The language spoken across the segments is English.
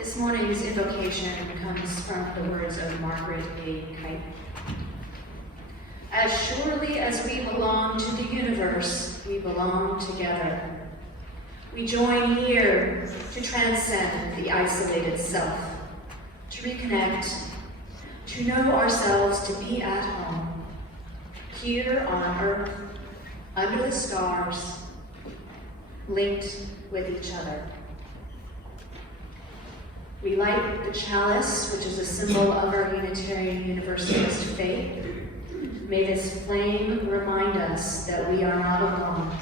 This morning's invocation comes from the words of Margaret A. Kite. As surely as we belong to the universe, we belong together. We join here to transcend the isolated self, to reconnect, to know ourselves to be at home, here on earth, under the stars, linked with each other. We light the chalice, which is a symbol of our Unitarian Universalist faith. May this flame remind us that we are not alone,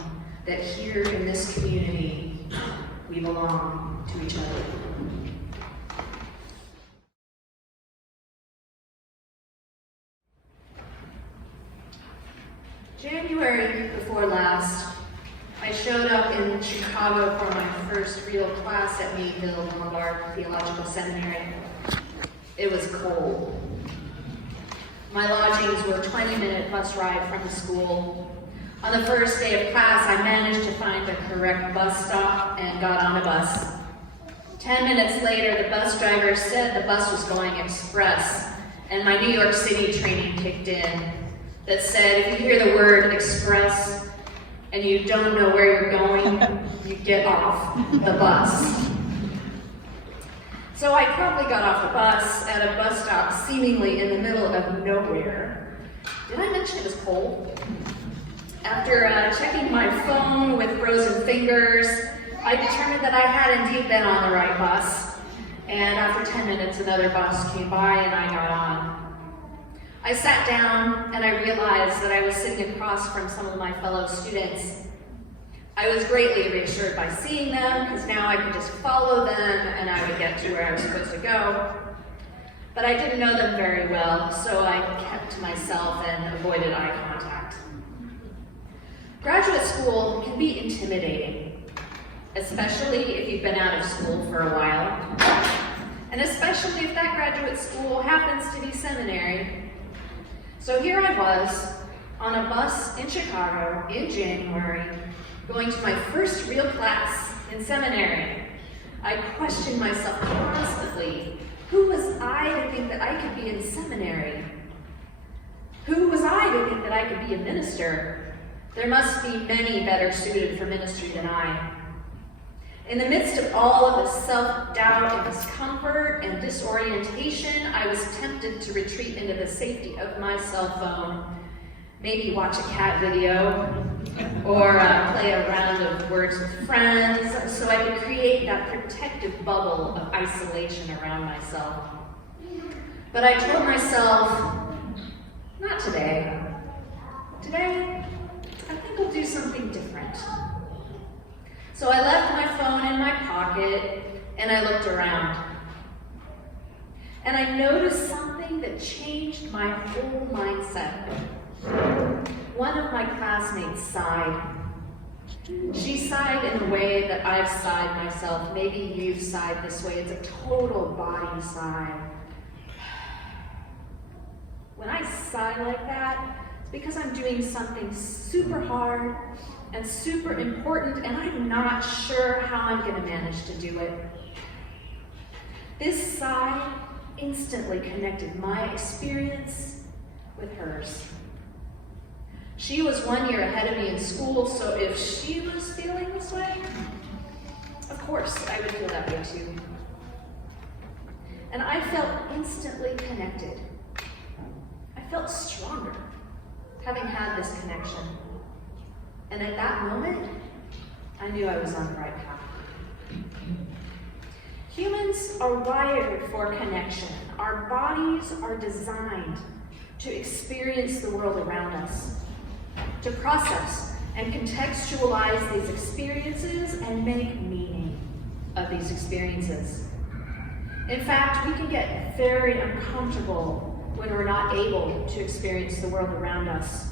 that here in this community, we belong to each other. January before last, I showed up in Chicago for my first real class at Meadville Lombard Theological Seminary. It was cold. My lodgings were a 20-minute bus ride from the school. On the first day of class, I managed to find the correct bus stop and got on a bus. 10 minutes later, the bus driver said the bus was going express, and my New York City training kicked in that said, if you hear the word express and you don't know where you're going, you get off the bus. So I promptly got off the bus at a bus stop seemingly in the middle of nowhere. Did I mention it was cold? After checking my phone with frozen fingers, I determined that I had indeed been on the right bus. And after 10 minutes, another bus came by and I got on. I sat down and I realized that I was sitting across from some of my fellow students. I was greatly reassured by seeing them because now I could just follow them and I would get to where I was supposed to go. But I didn't know them very well, so I kept to myself and avoided eye contact. Graduate school can be intimidating, especially if you've been out of school for a while, and especially if that graduate school happens to be seminary. So here I was, on a bus in Chicago in January, going to my first real class in seminary. I questioned myself constantly. Who was I to think that I could be in seminary? Who was I to think that I could be a minister? There must be many better suited for ministry than I. In the midst of all of the self-doubt and discomfort and disorientation, I was tempted to retreat into the safety of my cell phone, maybe watch a cat video, or play a round of words with friends, so I could create that protective bubble of isolation around myself. But I told myself, not today. Today, I think I'll do something different. So I left my phone in my pocket and I looked around. And I noticed something that changed my whole mindset. One of my classmates sighed. She sighed in a way that I've sighed myself. Maybe you've sighed this way. It's a total body sigh. When I sigh like that, it's because I'm doing something super hard and super important, and I'm not sure how I'm going to manage to do it. This sigh instantly connected my experience with hers. She was 1 year ahead of me in school, so if she was feeling this way, of course I would feel that way too. And I felt instantly connected. I felt stronger having had this connection. And at that moment, I knew I was on the right path. Humans are wired for connection. Our bodies are designed to experience the world around us, to process and contextualize these experiences and make meaning of these experiences. In fact, we can get very uncomfortable when we're not able to experience the world around us.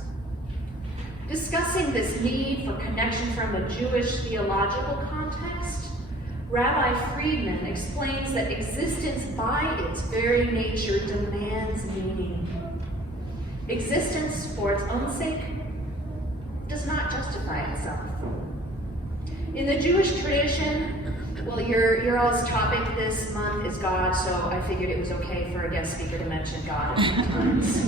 Discussing this need for connection from a Jewish theological context, Rabbi Friedman explains that existence by its very nature demands meaning. Existence for its own sake does not justify itself. In the Jewish tradition, well, your all's topic this month is God, so I figured it was okay for a guest speaker to mention God a few times.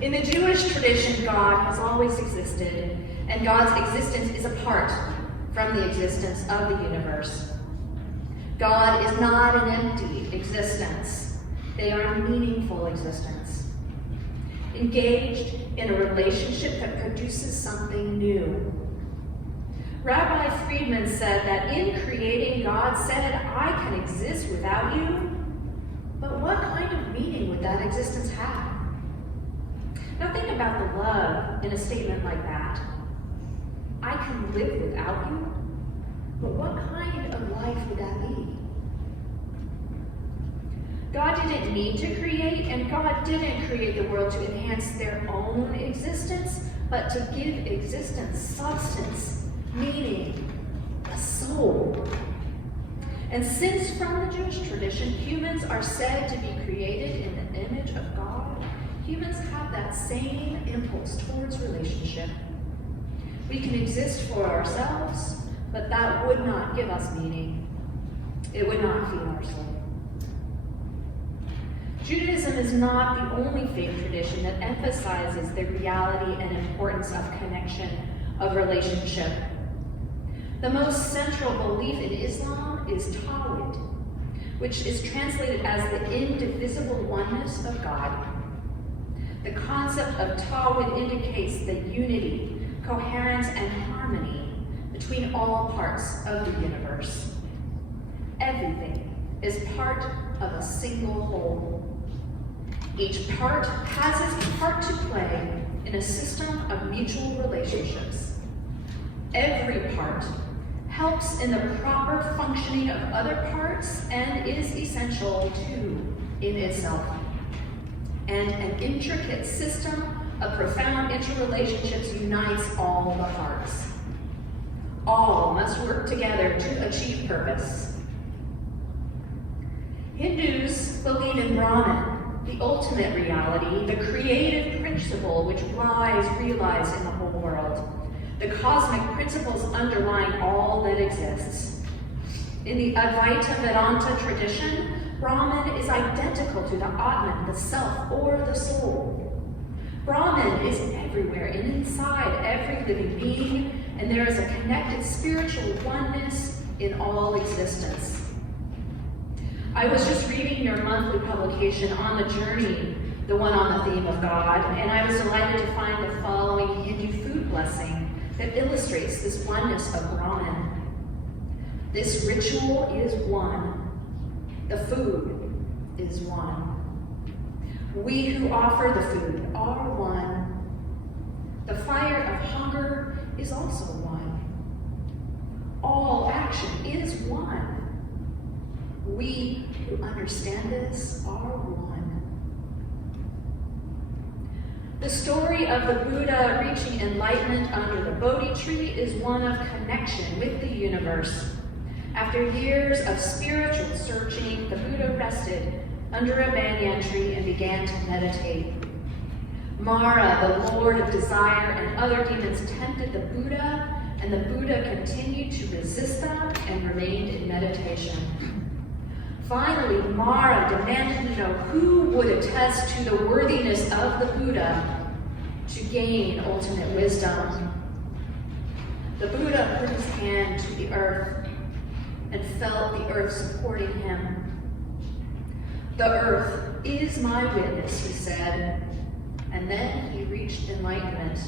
In the Jewish tradition, God has always existed, and God's existence is apart from the existence of the universe. God is not an empty existence. They are a meaningful existence, engaged in a relationship that produces something new. Rabbi Friedman said that in creating, God said, I can exist without you, but what kind of meaning would that existence have? Now think about the love in a statement like that. I can live without you, but what kind of life would that be? God didn't need to create, and God didn't create the world to enhance their own existence, but to give existence substance, meaning, a soul. And since from the Jewish tradition, humans are said to be created in the image of God, humans have that same impulse towards relationship. We can exist for ourselves, but that would not give us meaning. It would not feed our soul. Judaism is not the only faith tradition that emphasizes the reality and importance of connection, of relationship. The most central belief in Islam is Tawhid, which is translated as the indivisible oneness of God. The concept of Tawhid indicates the unity, coherence, and harmony between all parts of the universe. Everything is part of a single whole. Each part has its part to play in a system of mutual relationships. Every part helps in the proper functioning of other parts and is essential too in itself. And an intricate system of profound interrelationships unites all the parts. All must work together to achieve purpose. Hindus believe in Brahman, the ultimate reality, the creative principle which lies realized in the whole world, the cosmic principles underlying all that exists. In the Advaita Vedanta tradition, Brahman is identical to the Atman, the self, or the soul. Brahman is everywhere and inside every living being, and there is a connected spiritual oneness in all existence. I was just reading your monthly publication on the journey, the one on the theme of God, and I was delighted to find the following Hindu food blessing that illustrates this oneness of Brahman. This ritual is one. The food is one. We who offer the food are one. The fire of hunger is also one. All action is one. We who understand this are one. The story of the Buddha reaching enlightenment under the Bodhi tree is one of connection with the universe. After years of spiritual searching, the Buddha rested under a banyan tree and began to meditate. Mara, the lord of desire, and other demons tempted the Buddha, and the Buddha continued to resist them and remained in meditation. Finally, Mara demanded to know who would attest to the worthiness of the Buddha to gain ultimate wisdom. The Buddha put his hand to the earth and felt the earth supporting him. The earth is my witness, he said, and then he reached enlightenment.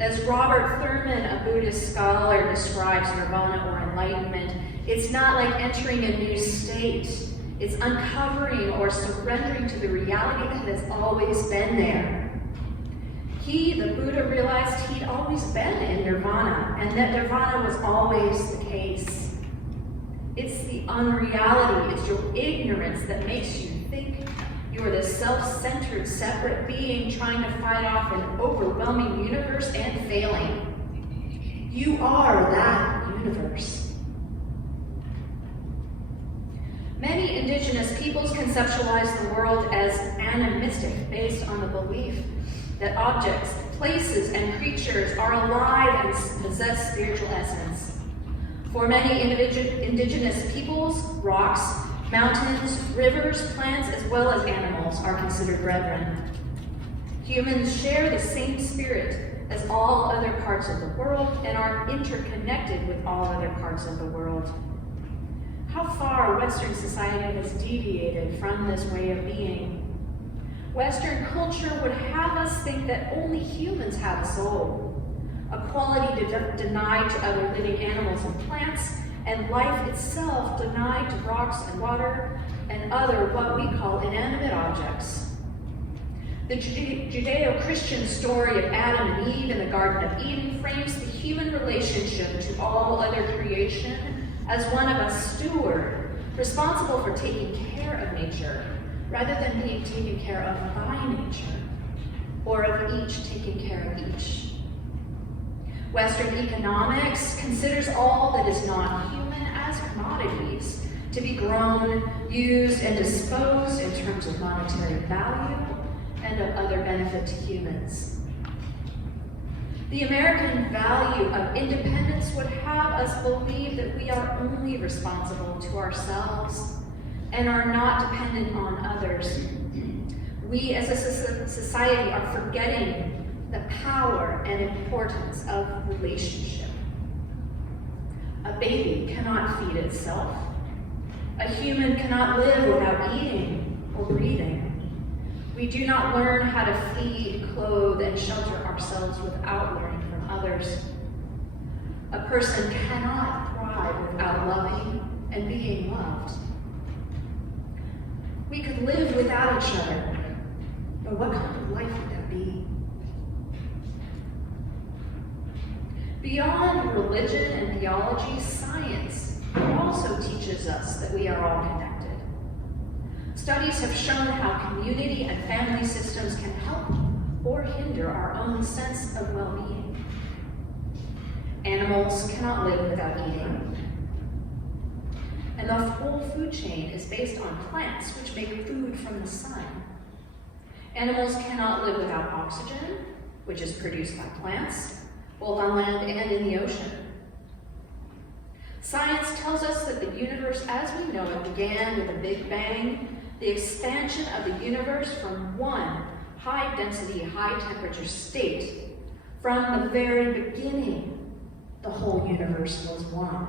As Robert Thurman, a Buddhist scholar, describes nirvana or enlightenment, it's not like entering a new state. It's uncovering or surrendering to the reality that has always been there. He, the Buddha, realized he'd always been in nirvana, and that nirvana was always the case. It's the unreality, it's your ignorance that makes you think you're this self-centered, separate being trying to fight off an overwhelming universe and failing. You are that universe. Many indigenous peoples conceptualize the world as animistic, based on the belief that objects, places, and creatures are alive and possess spiritual essence. For many indigenous peoples, rocks, mountains, rivers, plants, as well as animals are considered brethren. Humans share the same spirit as all other parts of the world and are interconnected with all other parts of the world. How far Western society has deviated from this way of being. Western culture would have us think that only humans have a soul, a quality denied to other living animals and plants, and life itself denied to rocks and water and other what we call inanimate objects. The Judeo-Christian story of Adam and Eve in the Garden of Eden frames the human relationship to all other creation as one of a steward, responsible for taking care of nature, rather than being taken care of by nature, or of each taking care of each. Western economics considers all that is non-human as commodities, to be grown, used, and disposed in terms of monetary value and of other benefit to humans. The American value of independence would have us believe that we are only responsible to ourselves and are not dependent on others. We as a society are forgetting the power and importance of relationship. A baby cannot feed itself. A human cannot live without eating or breathing. We do not learn how to feed, clothe, and shelter ourselves without learning from others. A person cannot thrive without loving and being loved. We could live without each other, but what kind of life would that be? Beyond religion and theology, science also teaches us that we are all connected. Studies have shown how community and family systems can help or hinder our own sense of well-being. Animals cannot live without eating. And the whole food chain is based on plants which make food from the sun. Animals cannot live without oxygen, which is produced by plants, both on land and in the ocean. Science tells us that the universe as we know it began with a Big Bang, the expansion of the universe from one high-density, high-temperature state. From the very beginning, the whole universe was one.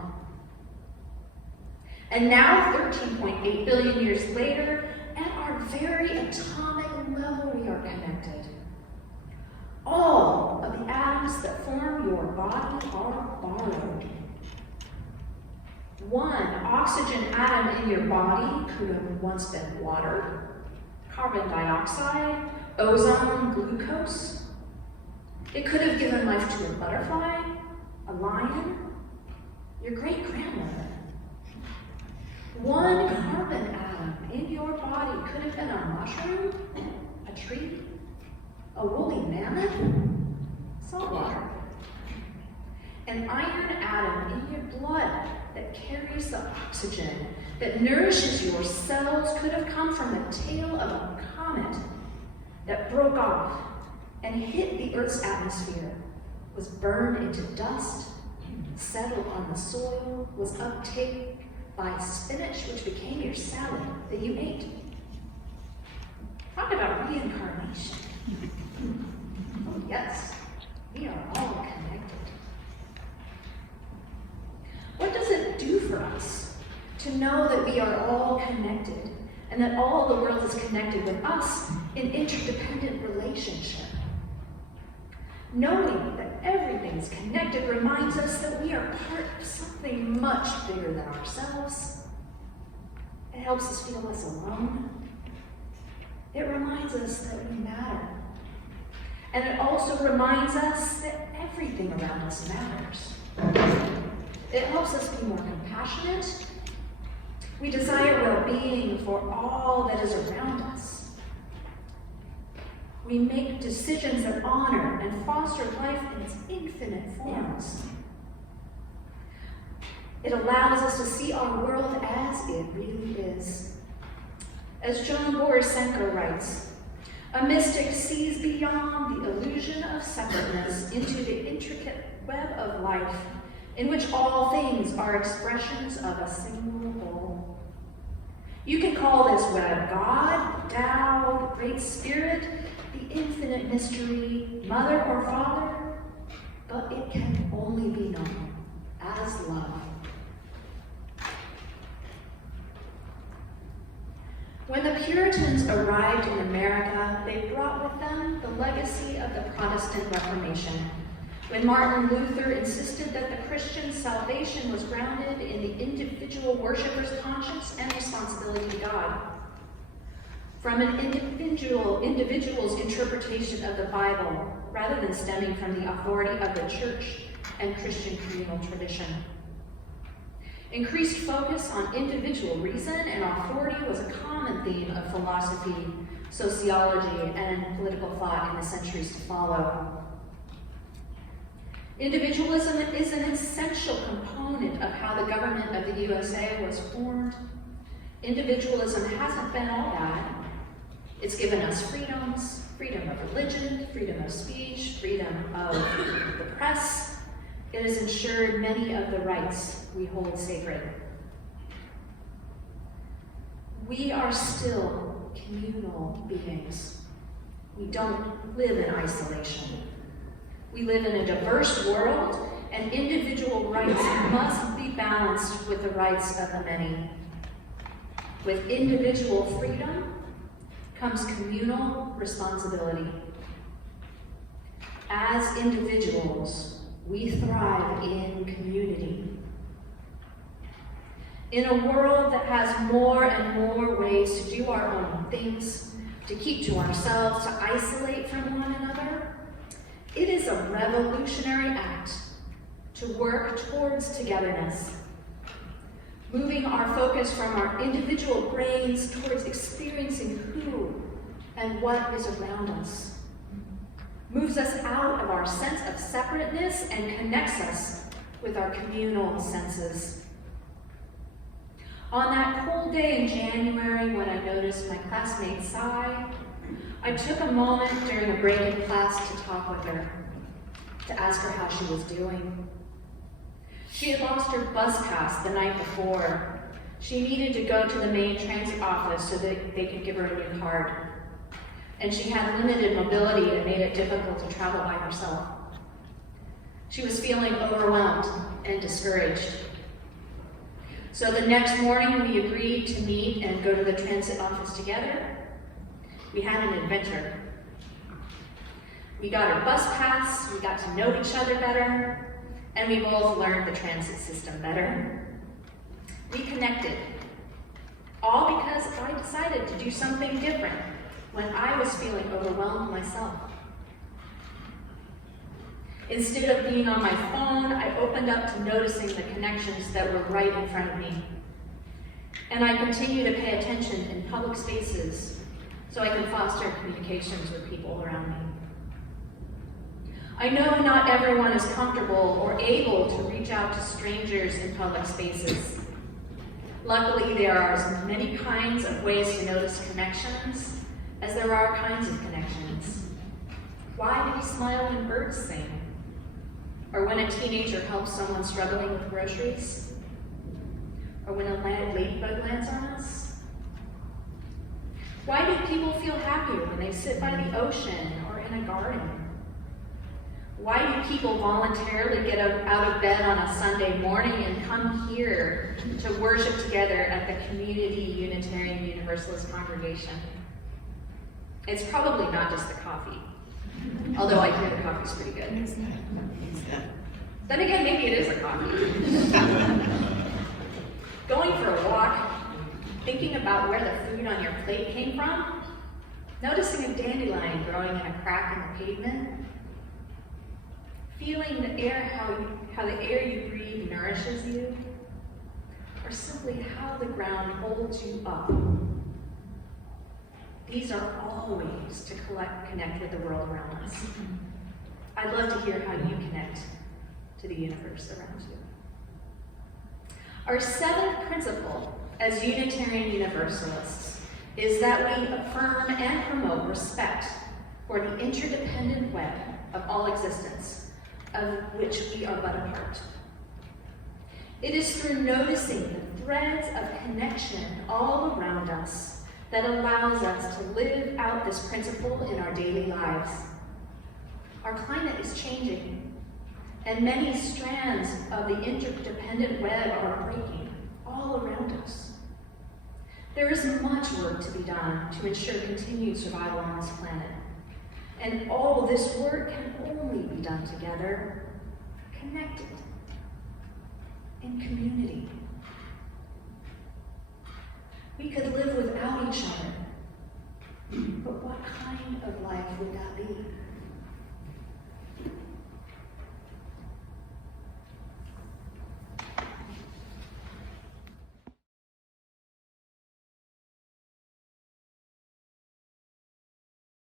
And now, 13.8 billion years later, at our very atomic level, we are connected. All of the atoms that form your body are borrowed. One oxygen atom in your body could have once been water, carbon dioxide, ozone, glucose. It could have given life to a butterfly, a lion, your great-grandmother. One carbon atom in your body could have been a mushroom, a tree, a woolly mammoth, salt water. An iron atom in your blood that carries the oxygen that nourishes your cells could have come from the tail of a comet that broke off and hit the Earth's atmosphere, was burned into dust, settled on the soil, was uptaken by spinach, which became your salad that you ate. Talk about reincarnation. Oh yes, we are all connected. What does it do for us to know that we are all connected and that all the world is connected with us in interdependent relationship? Knowing that everything is connected reminds us that we are part of something much bigger than ourselves. It helps us feel less alone. It reminds us that we matter. And it also reminds us that everything around us matters. It helps us be more compassionate. We desire well-being for all that is around us. We make decisions that honor and foster life in its infinite forms. It allows us to see our world as it really is. As Joan Borisenko writes, A mystic sees beyond the illusion of separateness into the intricate web of life in which all things are expressions of a single whole. You can call this web God, Tao, the Great Spirit, the infinite mystery, Mother or Father, but it can only be known as love. When the Puritans arrived in America, they brought with them the legacy of the Protestant Reformation, when Martin Luther insisted that the Christian salvation was grounded in the individual worshiper's conscience and responsibility to God. From an individual's interpretation of the Bible, rather than stemming from the authority of the church and Christian communal tradition. Increased focus on individual reason and authority was a common theme of philosophy, sociology, and political thought in the centuries to follow. Individualism is an essential component of how the government of the USA was formed. Individualism hasn't been all bad. It's given us freedoms, freedom of religion, freedom of speech, freedom of the press. It has ensured many of the rights we hold sacred. We are still communal beings. We don't live in isolation. We live in a diverse world, and individual rights must be balanced with the rights of the many. With individual freedom comes communal responsibility. As individuals, we thrive in community. In a world that has more and more ways to do our own things, to keep to ourselves, to isolate from one another, it is a revolutionary act to work towards togetherness, moving our focus from our individual brains towards experiencing who and what is around us. Moves us out of our sense of separateness and connects us with our communal senses. On that cold day in January when I noticed my classmate sigh, I took a moment during a break in class to talk with her, to ask her how she was doing. She had lost her bus pass the night before. She needed to go to the main transit office so that they could give her a new card. And she had limited mobility that made it difficult to travel by herself. She was feeling overwhelmed and discouraged. So the next morning we agreed to meet and go to the transit office together. We had an adventure. We got our bus pass, we got to know each other better, and we both learned the transit system better. We connected, all because I decided to do something different when I was feeling overwhelmed myself. Instead of being on my phone, I opened up to noticing the connections that were right in front of me. And I continue to pay attention in public spaces so I can foster communications with people around me. I know not everyone is comfortable or able to reach out to strangers in public spaces. Luckily, there are as many kinds of ways to notice connections as there are kinds of connections. Why do we smile when birds sing? Or when a teenager helps someone struggling with groceries? Or when a ladybug lands on us? Why do people feel happier when they sit by the ocean or in a garden? Why do people voluntarily get out of bed on a Sunday morning and come here to worship together at the Community Unitarian Universalist Congregation? It's probably not just the coffee, although I hear the coffee's pretty good. Then again, maybe it is a coffee. Going for a walk, thinking about where the food on your plate came from, noticing a dandelion growing in a crack in the pavement, feeling the air, how the air you breathe nourishes you, or simply how the ground holds you up. These are all ways to connect with the world around us. I'd love to hear how you connect to the universe around you. Our seventh principle as Unitarian Universalists is that we affirm and promote respect for the interdependent web of all existence, of which we are but a part. It is through noticing the threads of connection all around us that allows us to live out this principle in our daily lives. Our climate is changing, and many strands of the interdependent web are breaking all around us. There is much work to be done to ensure continued survival on this planet. And all this work can only be done together, connected, in community. We could live without each other, but what kind of life would that be?